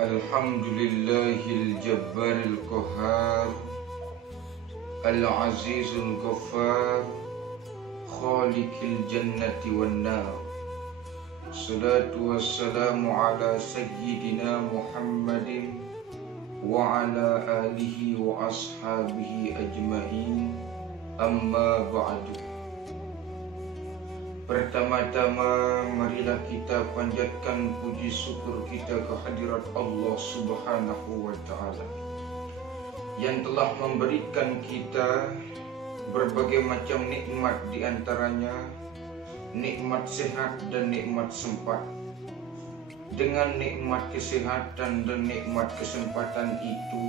Alhamdulillahil jabbaril qahhar, al-azizul ghaffar, khaliqil jannati wan nar. Salatu wassalamu ala sayyidina Muhammadin wa ala alihi wa ashabihi ajma'in. Amma ba'du. Pertama-tama marilah kita panjatkan puji syukur kita kehadirat Allah Subhanahu wa Ta'ala yang telah memberikan kita berbagai macam nikmat, di antaranya nikmat sehat dan nikmat sempat. Dengan nikmat kesehatan dan nikmat kesempatan itu,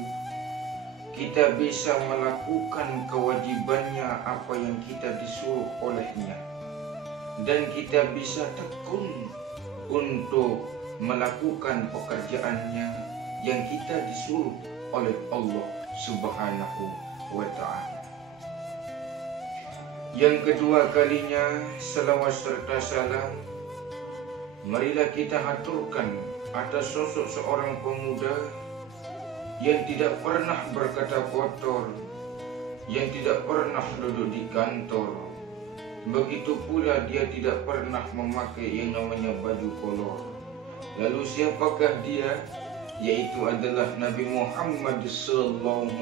kita bisa melakukan kewajibannya apa yang kita disuruh olehnya, dan kita bisa tekun untuk melakukan pekerjaannya yang kita disuruh oleh Allah Subhanahu wa Ta'ala. Yang kedua kalinya, salawat serta salam marilah kita haturkan atas sosok seorang pemuda yang tidak pernah berkata kotor, yang tidak pernah duduk di kantor. Begitu pula dia tidak pernah memakai yang namanya baju kolor. Lalu siapakah dia? Yaitu adalah Nabi Muhammad SAW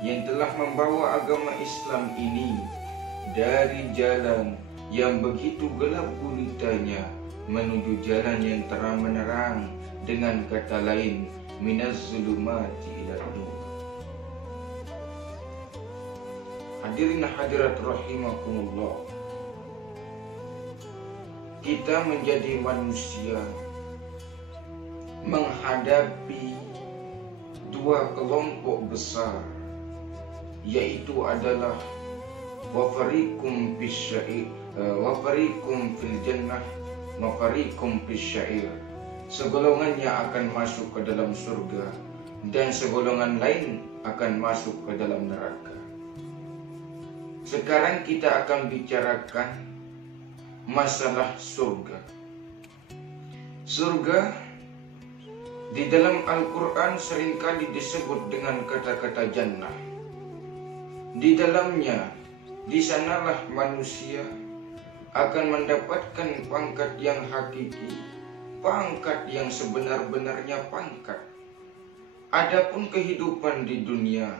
yang telah membawa agama Islam ini dari jalan yang begitu gelap gulitanya menuju jalan yang terang menerang, dengan kata lain minaz zulumati ila nur. Hadirin hadirat rahimakumullah, kita menjadi manusia menghadapi dua kelompok besar, yaitu adalah wafarikum fil jannah wa farikum fisyair. Segolongannya akan masuk ke dalam surga dan segolongan lain akan masuk ke dalam neraka. Sekarang kita akan bicarakan masalah surga. Surga di dalam Al-Quran seringkali disebut dengan kata-kata jannah. Di dalamnya, di sanalah manusia akan mendapatkan pangkat yang hakiki, pangkat yang sebenar-benarnya pangkat. Adapun kehidupan di dunia,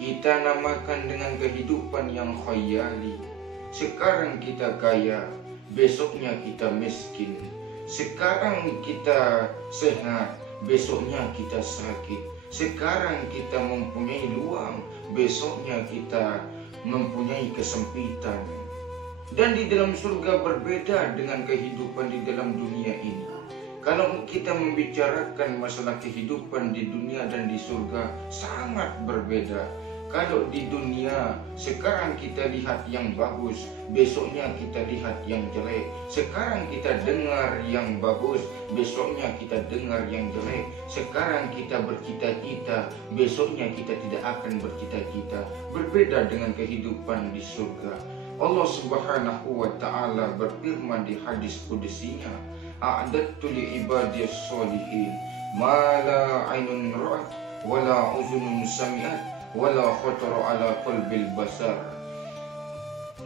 kita namakan dengan kehidupan yang khayali. Sekarang kita kaya, besoknya kita miskin. Sekarang kita sehat, besoknya kita sakit. Sekarang kita mempunyai luang, besoknya kita mempunyai kesempitan. Dan di dalam surga berbeda dengan kehidupan di dalam dunia ini. Kalau kita membicarakan masalah kehidupan di dunia dan di surga, sangat berbeda. Kalau di dunia sekarang kita lihat yang bagus, besoknya kita lihat yang jelek. Sekarang kita dengar yang bagus, besoknya kita dengar yang jelek. Sekarang kita bercita-cita, besoknya kita tidak akan bercita-cita. Berbeda dengan kehidupan di surga. Allah Subhanahu wa Ta'ala berfirman di hadis qudsinya, a'adadtu li ibadiyas sholihin ma la ainun ra'at wa la uzunun sami'at wala khatara ala qalbil basar.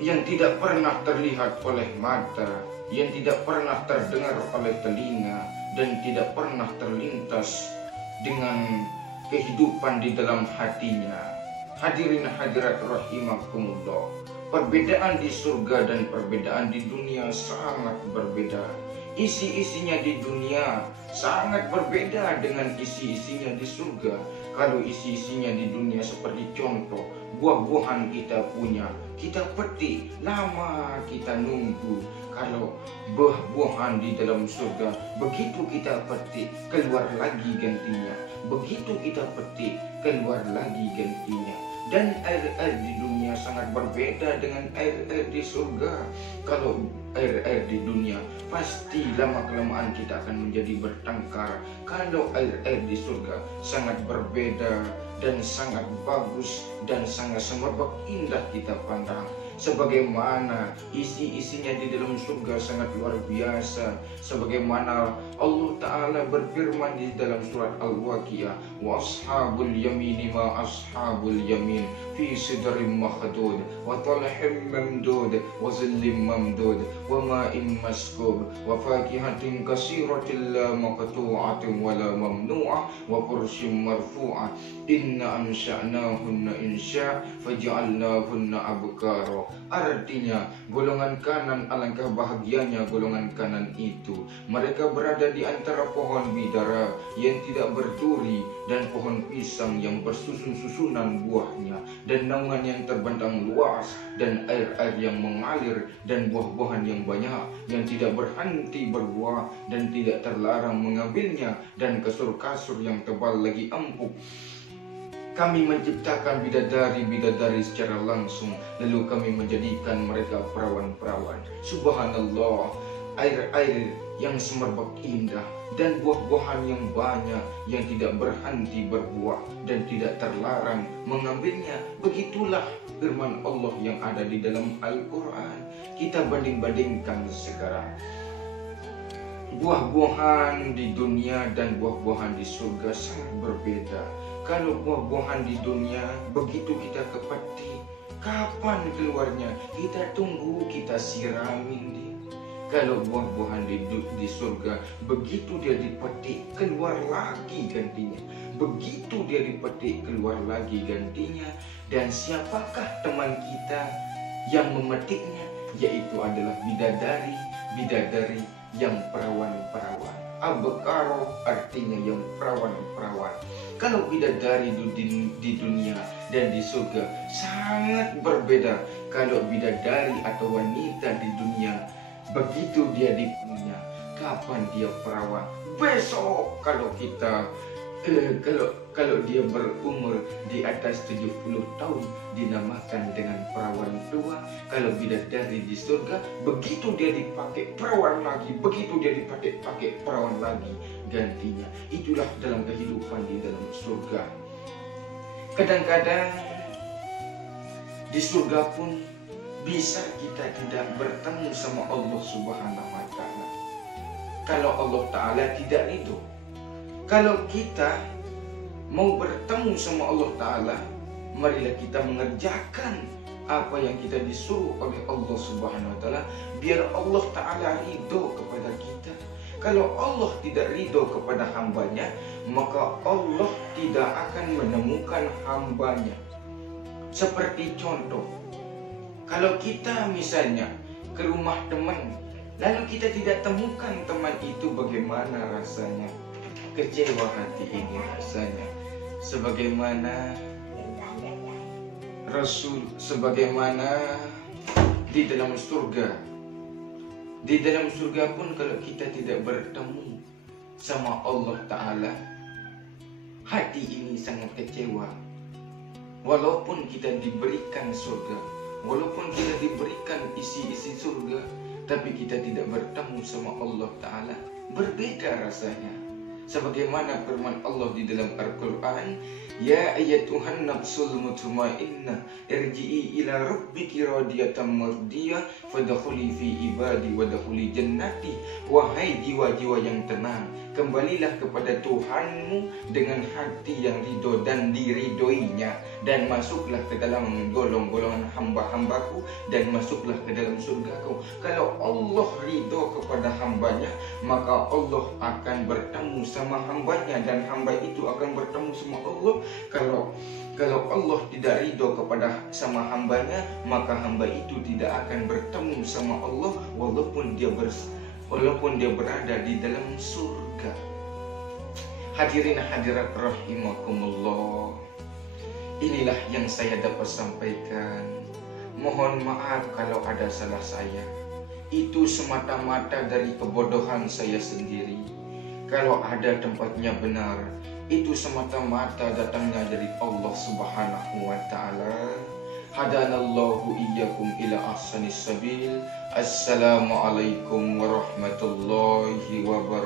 Yang tidak pernah terlihat oleh mata, yang tidak pernah terdengar oleh telinga, dan tidak pernah terlintas dengan kehidupan di dalam hatinya. Hadirin hadirat rahimakumullah, perbedaan di surga dan perbedaan di dunia sangat berbeda. Isi-isinya di dunia sangat berbeda dengan isi-isinya di surga. Kalau isi-isinya di dunia seperti contoh, buah-buahan kita punya, kita petik, lama kita nunggu. Kalau buah-buahan di dalam surga, begitu kita petik, keluar lagi gantinya. Begitu kita petik, keluar lagi gantinya. Dan air-air di dunia sangat berbeda dengan air-air di surga. Kalau air-air di dunia, pasti lama-kelamaan kita akan menjadi bertengkar. Kalau air-air di surga sangat berbeda dan sangat bagus dan sangat semerbak indah kita pandang. sebagaimana isi-isinya di dalam surga sangat luar biasa. Sebagaimana Allah Ta'ala berfirman di dalam surat Al-Waqiah, wa ashabul yamini ma ashabul yamin fi sidrin makhdud wa talhim mamdud wa zillim mamdud wa ma'in maskub wa fakihatin kasiratin la maqtu'atin wa la mamnu'ah wa kursim marfu'ah inna ansha'nahunna insya' faja'alnahunna abkara. Artinya golongan kanan, alangkah bahagianya golongan kanan itu. Mereka berada di antara pohon bidara yang tidak berduri dan pohon pisang yang bersusun-susunan buahnya, dan naungan yang terbentang luas, dan air-air yang mengalir, dan buah-buahan yang banyak yang tidak berhenti berbuah dan tidak terlarang mengambilnya, dan kasur-kasur yang tebal lagi empuk. Kami menciptakan bidadari-bidadari secara langsung, lalu kami menjadikan mereka perawan-perawan. Subhanallah, air-air yang semerbak indah dan buah-buahan yang banyak yang tidak berhenti berbuah dan tidak terlarang mengambilnya. Begitulah firman Allah yang ada di dalam Al-Quran. Kita banding-bandingkan sekarang. Buah-buahan di dunia dan buah-buahan di surga sangat berbeda. Kalau buah-buahan di dunia, begitu kita kepetik, kapan keluarnya? Kita tunggu, kita siramin dia. Kalau buah-buahan di surga, begitu dia dipetik, keluar lagi gantinya. Begitu dia dipetik, keluar lagi gantinya. Dan siapakah teman kita yang memetiknya? Yaitu adalah bidadari yang perawan-perawan. Abkaro artinya yang perawan-perawan. Kalau bidadari di dunia dan di surga sangat berbeda. Kalau bidadari atau wanita di dunia, begitu dia dipunya, kapan dia perawan? Besok kalau kita kalau dia berumur di atas 70 tahun dinamakan dengan perawan tua. Kalau bidadari di surga, begitu dia dipakai perawan lagi, begitu dia dipakai perawan lagi gantinya. Itulah dalam kehidupan di dalam surga. Kadang-kadang di surga pun bisa kita tidak bertemu sama Allah Subhanahu wa Ta'ala. Kalau Allah Ta'ala tidak ridho. Kalau kita mau bertemu sama Allah Ta'ala, marilah kita mengerjakan apa yang kita disuruh oleh Allah Subhanahu wa Ta'ala, biar Allah Ta'ala ridho kepada kita. Kalau Allah tidak ridho kepada hambanya, maka Allah tidak akan menemukan hambanya. Seperti contoh, kalau kita misalnya ke rumah teman, lalu kita tidak temukan teman itu, bagaimana rasanya? Kecewa hati ini rasanya. Sebagaimana sebagaimana di dalam surga. Di dalam surga pun kalau kita tidak bertemu sama Allah Ta'ala, hati ini sangat kecewa. Walaupun kita diberikan surga, walaupun kita diberikan isi-isi surga, tapi kita tidak bertemu sama Allah Ta'ala, berbeda rasanya. Sebagaimana firman Allah di dalam Al-Quran, ya ayyatuhan nafsul mutmainnah irji'i ila rabbiki radiyatan mardiyah fadkhuli fi ibadi wadkhuli jannati. Wahai jiwa-jiwa yang tenang, kembalilah kepada Tuhanmu dengan hati yang ridho dan diridhoinya, dan masuklah ke dalam golongan hamba-hambaku, dan masuklah ke dalam surgaku. Kalau Allah ridho kepada hambanya, maka Allah akan bertemu sama hambanya, dan hamba itu akan bertemu sama Allah. Kalau Allah tidak ridho kepada sama hambanya, maka hamba itu tidak akan bertemu sama Allah walaupun dia berada di dalam surga. Hadirin hadirat rahimakumullah, inilah yang saya dapat sampaikan. Mohon maaf kalau ada salah saya. Itu semata-mata dari kebodohan saya sendiri. Kalau ada tempatnya benar, itu semata-mata datangnya dari Allah Subhanahu wa Ta'ala. Hadanallahu iyyakum ila ahsanis sabil. Assalamualaikum warahmatullahi wabarakatuh.